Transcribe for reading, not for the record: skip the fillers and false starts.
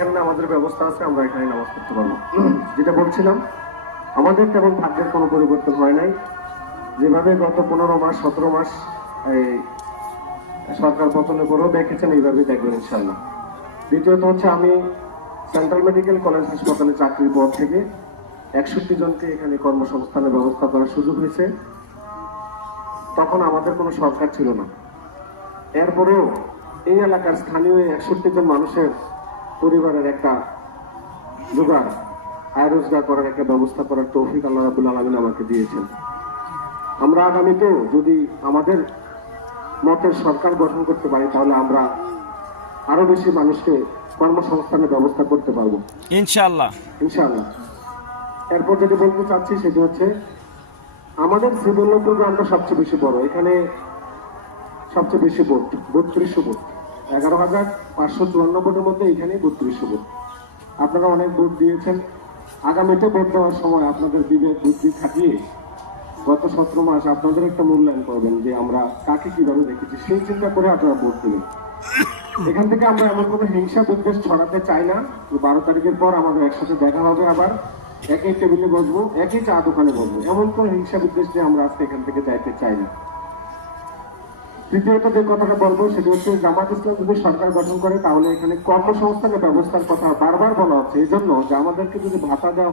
যেখানে আমাদের ব্যবস্থা আছে আমরা এখানে নামাজ পড়তে পারবো। যেটা বলছিলাম, আমাদের তেমন ভাগ্যের কোনো পরিবর্তন হয় নাই। যেভাবে গত 15 মাস 17 মাস এই সরকার পতনের পরেও দেখেছেন, এইভাবেই দেখবেন ইনশাল্লাহ। দ্বিতীয়ত হচ্ছে, আমি সেন্ট্রাল মেডিকেল কলেজ হাসপাতালে চাকরির পর থেকে 61 জনকে এখানে কর্মসংস্থানের ব্যবস্থা করার সুযোগ হয়েছে। তখন আমাদের কোনো সরকার ছিল না, এরপরেও এই এলাকার স্থানীয় 61 জন মানুষের পরিবারের একটা জোগাড়, আয় রোজগার করার একটা ব্যবস্থা করার তৌফিক আল্লাহ রাব্বুল আলামিন আমাকে দিয়েছেন। আমরা আগামীতেও যদি আমাদের মতের সরকার গঠন করতে পারি, তাহলে আমরা আরো বেশি মানুষকে কর্মসংস্থানের ব্যবস্থা করতে পারবো ইনশাআল্লাহ। ইনশাআল্লাহ। এরপর যেটা বলতে চাচ্ছি সেটা হচ্ছে, আমাদের শ্রীবল্লভপুর আমরা সবচেয়ে বেশি বড়, এখানে সবচেয়ে বেশি ভোট 3200 ভোট, 11,554 ভোটের মধ্যে এখানে 3200 ভোট। আপনারা অনেক ভোট দিয়েছেন। আগামীতে ভোট দেওয়ার সময় আপনাদের বিবেক বুদ্ধি খাটিয়ে গত 17 মাস আপনাদের একটা মূল্যায়ন করবেন যে আমরা কাকে কিভাবে দেখেছি, সেই চিন্তা করে আপনারা ভোট দেবেন। এখান থেকে আমরা এমন কোনো হিংসা বিদ্বেষ ছড়াতে চাই না। 12 তারিখের পর আমাদের একসাথে দেখা হবে, আবার একই টেবিলে বসবো, একই চা দোকানে বসবো। এমন কোনো হিংসা বিদ্বেষ নিয়ে আমরা আজকে এখান থেকে যাইতে চাই না। তৃতীয়ত যে কথাটা বলবো সেটা হচ্ছে, জামাত ইসলাম যদি সরকার গঠন করে, তাহলে এখানে কর্মসংস্থানের ব্যবস্থার কথা বারবার বলা হচ্ছে। এই জন্য যে আমাদেরকে যদি ভাতা দেওয়া